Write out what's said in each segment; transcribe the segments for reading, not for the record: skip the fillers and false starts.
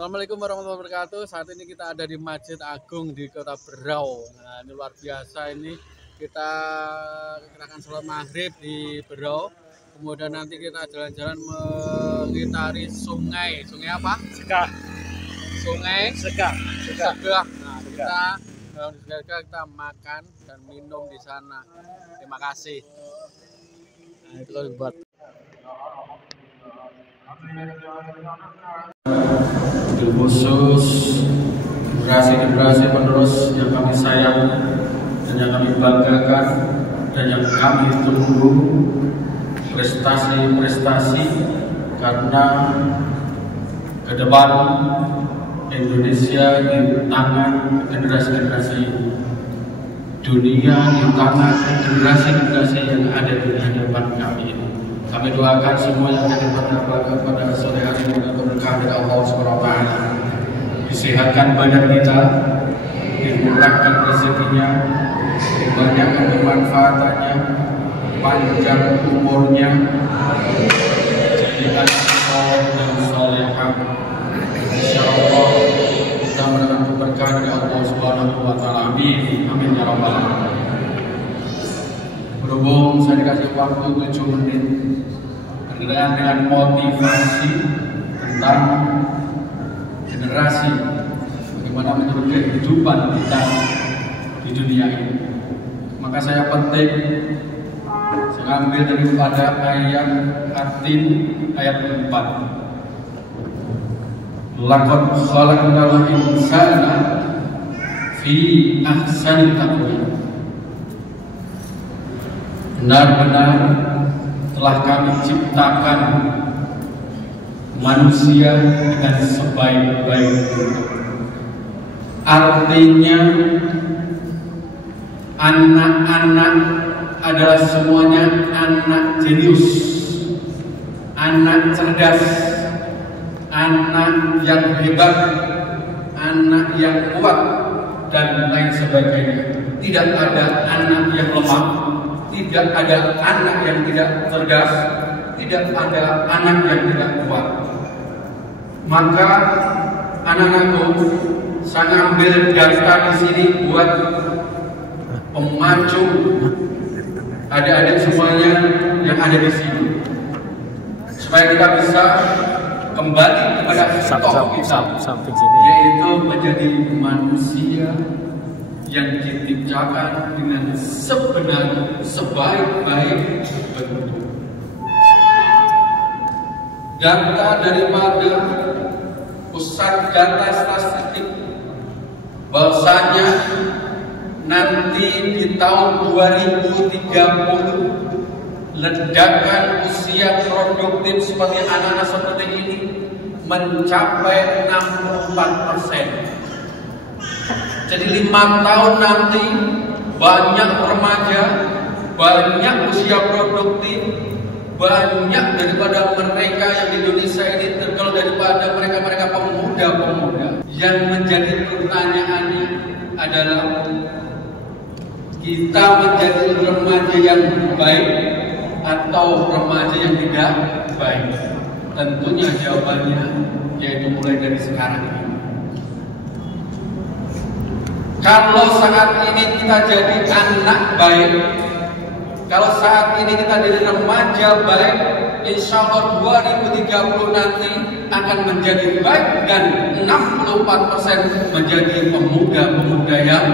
Assalamualaikum warahmatullahi wabarakatuh. Saat ini kita ada di Masjid Agung di Kota Berau. Nah, ini luar biasa ini. Kita akan sholat maghrib di Berau. Kemudian nanti kita jalan-jalan mengitari sungai. Sungai apa? Sekah. Sungai Sekah. Sekah. Nah, kita makan dan minum di sana. Terima kasih. Nah, itu buat khusus generasi penerus yang kami sayang dan yang kami banggakan dan yang kami tunggu prestasi-prestasi, karena ke depan Indonesia di tangan generasi-generasi, dunia di tangan generasi-generasi yang ada di hadapan kami ini. Kami doakan semua yang ada pada sore hari ini berkah dari Allah SWT, disehatkan badan kita, dimurahkan rezekinya, dibanyakkan kemanfaatannya, panjang umurnya, jadikan soleh dan solehah. Insya Allah kita mendapat berkah dari Allah SWT. Amin ya rabbal alamin. Berhubung saya dikasih waktu 7 menit dengan motivasi tentang generasi, bagaimana menurut kehidupan kita di dunia ini, maka saya ambil daripada ayat Atin ayat 4. Laqad khalaqnal insana fi ahsani taqwim. Benar-benar telah kami ciptakan manusia dengan sebaik-baik bentuk. Artinya anak-anak adalah semuanya anak jenius, anak cerdas, anak yang hebat, anak yang kuat, dan lain sebagainya. Tidak ada anak yang lemah, tidak ada anak yang tidak cerdas, tidak ada anak yang tidak kuat. Maka anak-anakku, saya ambil data di sini buat pemacu adik-adik semuanya yang ada di sini, supaya kita bisa kembali kepada stok kita, yaitu menjadi manusia yang diciptakan dengan sebaik-baik bentuk. Data daripada pusat data statistik bahwasanya nanti di tahun 2030 ledakan usia produktif seperti anak-anak seperti ini mencapai 64%. Jadi 5 tahun nanti banyak remaja, banyak usia produktif, banyak daripada mereka yang di Indonesia ini terkenal daripada mereka pemuda-pemuda. Yang menjadi pertanyaannya adalah, kita menjadi remaja yang baik atau remaja yang tidak baik? Tentunya jawabannya yaitu mulai dari sekarang ini. Kalau saat ini kita jadi anak baik, kalau saat ini kita jadi remaja baik, insya Allah 2030 nanti akan menjadi baik dan 64% menjadi pemuda-pemuda yang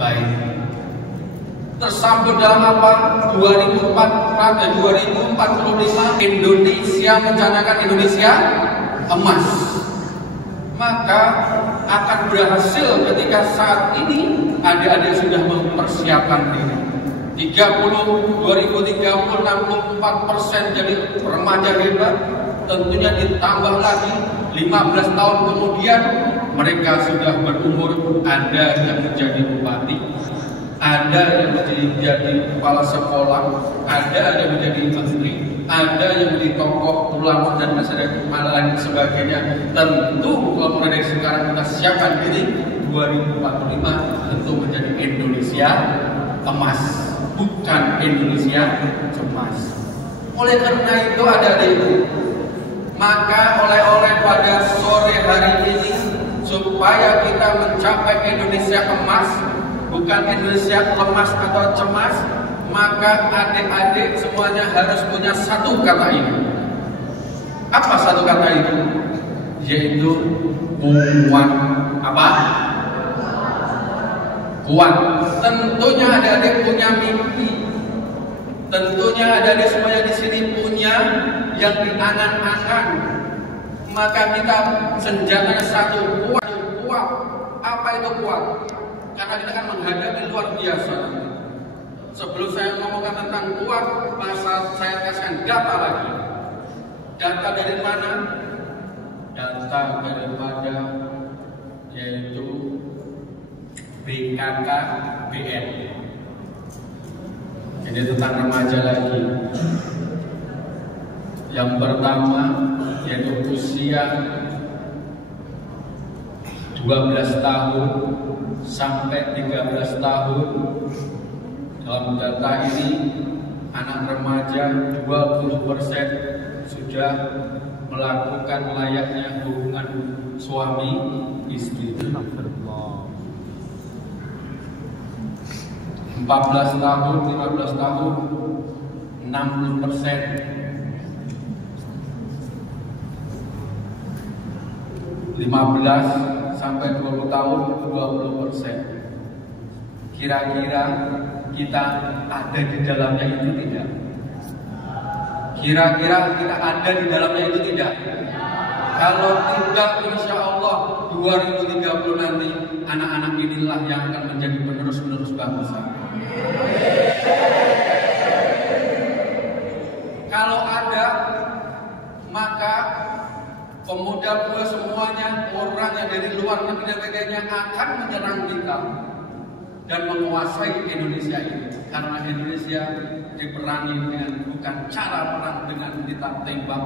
baik. Tersambut dalam apa? 2045 Indonesia mencanangkan Indonesia emas. Maka akan berhasil ketika saat ini adik-adik sudah mempersiapkan diri. 2030 64% jadi remaja hebat. Tentunya ditambah lagi 15 tahun kemudian mereka sudah berumur, ada yang menjadi bupati, ada yang menjadi kepala sekolah, ada yang menjadi menteri, ada yang menjadi tokoh ulama dan masyarakat lain sebagainya. Tentu kalau mulai dari sekarang kita siapkan diri, 2045 tentu menjadi Indonesia emas, bukan Indonesia cemas. Oleh karena itu ada Maka oleh-oleh pada sore hari ini, supaya kita mencapai Indonesia emas, bukan Indonesia lemas atau cemas, maka adik-adik semuanya harus punya satu kata ini. Apa satu kata itu? Yaitu kuat. Apa? Kuat. Tentunya adik-adik punya mimpi. Tentunya adik-adik semuanya di sini punya yang diangan-angan. Maka kita senjatanya satu, kuat. Kuat. Apa itu kuat? Karena kita akan menghadapi luar biasa. Sebelum saya ngomongkan tentang kuat, masa saya kasihkan data lagi. Data dari mana? Data daripada yaitu BKKBN. Ini tentang remaja lagi. Yang pertama yaitu usia 12 tahun sampai 13 tahun. Dalam data ini anak remaja 20% sudah melakukan layaknya hubungan suami istri. 14 tahun, 15 tahun 60%. 15 sampai 20 tahun 20%. Kira-kira kita ada di dalamnya itu tidak? Kira-kira kita ada di dalamnya itu tidak? Kalau tidak, insya Allah 2030 nanti anak-anak inilah yang akan menjadi penerus-penerus bangsa. Kalau ada, maka pemuda-pemuda semuanya, orang yang dari luar negeri dan sebagainya akan menyerang kita dan menguasai Indonesia ini. Karena Indonesia diperangi dengan bukan cara perang dengan kita tembak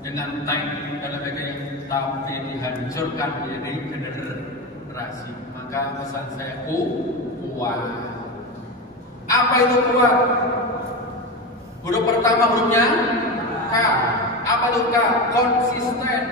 dengan tank dan sebagainya, tapi dihancurkan menjadi generasi. Maka pesan saya kuat. Apa itu kuat? Huruf pertama hurufnya K. Apa itu K? Konsisten.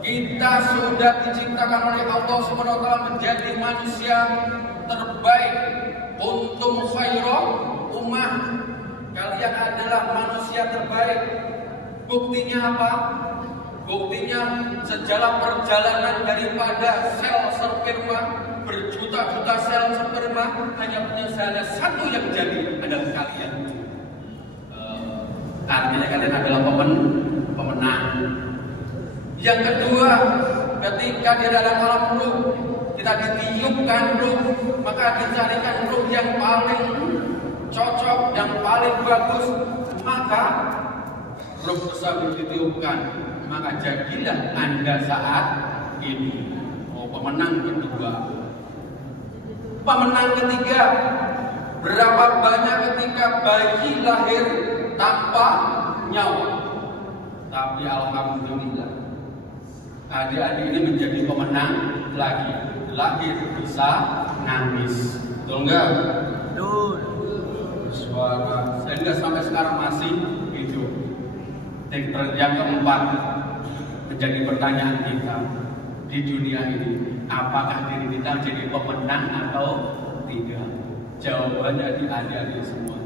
Kita sudah diciptakan oleh Allah SWT menjadi manusia terbaik. Untung khairah ummah. Kalian adalah manusia terbaik. Buktinya apa? Buktinya sejarah perjalanan daripada sel sperma, berjuta-juta sel sperma, hanya punya salah satu yang jadi adalah kalian. Artinya kalian adalah pemenang. Yang kedua, ketika di dalam alam ruh kita ditiupkan ruh, maka dicarikan ruh yang paling cocok, yang paling bagus, maka ruh tersebut ditiupkan, maka jadilah Anda saat ini. Pemenang kedua. Pemenang ketiga, berapa banyak ketika bayi lahir tanpa nyawa, tapi alhamdulillah adik-adik ini menjadi pemenang lagi. Lahir bisa nangis, betul enggak? Betul. Suara sehingga sampai sekarang masih hidup. Yang keempat, menjadi pertanyaan kita di dunia ini, apakah diri kita jadi pemenang atau tidak? Jawabannya di adik-adik semua.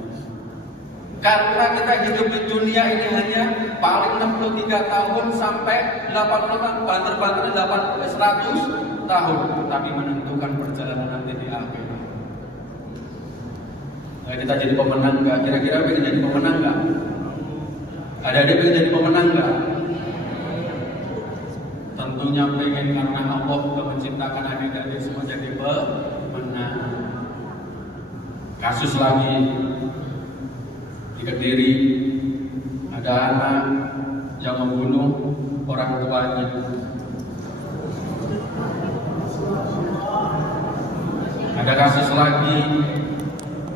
Karena kita hidup di dunia ini hanya paling 63 tahun sampai 80 banter-banter 100 tahun, tapi menentukan perjalanan nanti di akhir. Nah, kita jadi pemenang nggak? Kira-kira pengen jadi pemenang nggak? Ada pengen jadi pemenang nggak? Tentunya pengen, karena Allah sudah menciptakan adik-adik semua jadi pemenang. Kasus lagi di Kediri, ada anak yang membunuh orang tuanya. Ada kasus lagi,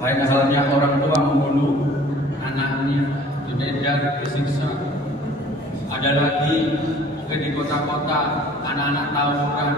lain halnya orang tua membunuh anaknya, di Medan disiksa. Ada lagi mungkin di kota-kota anak-anak tawuran,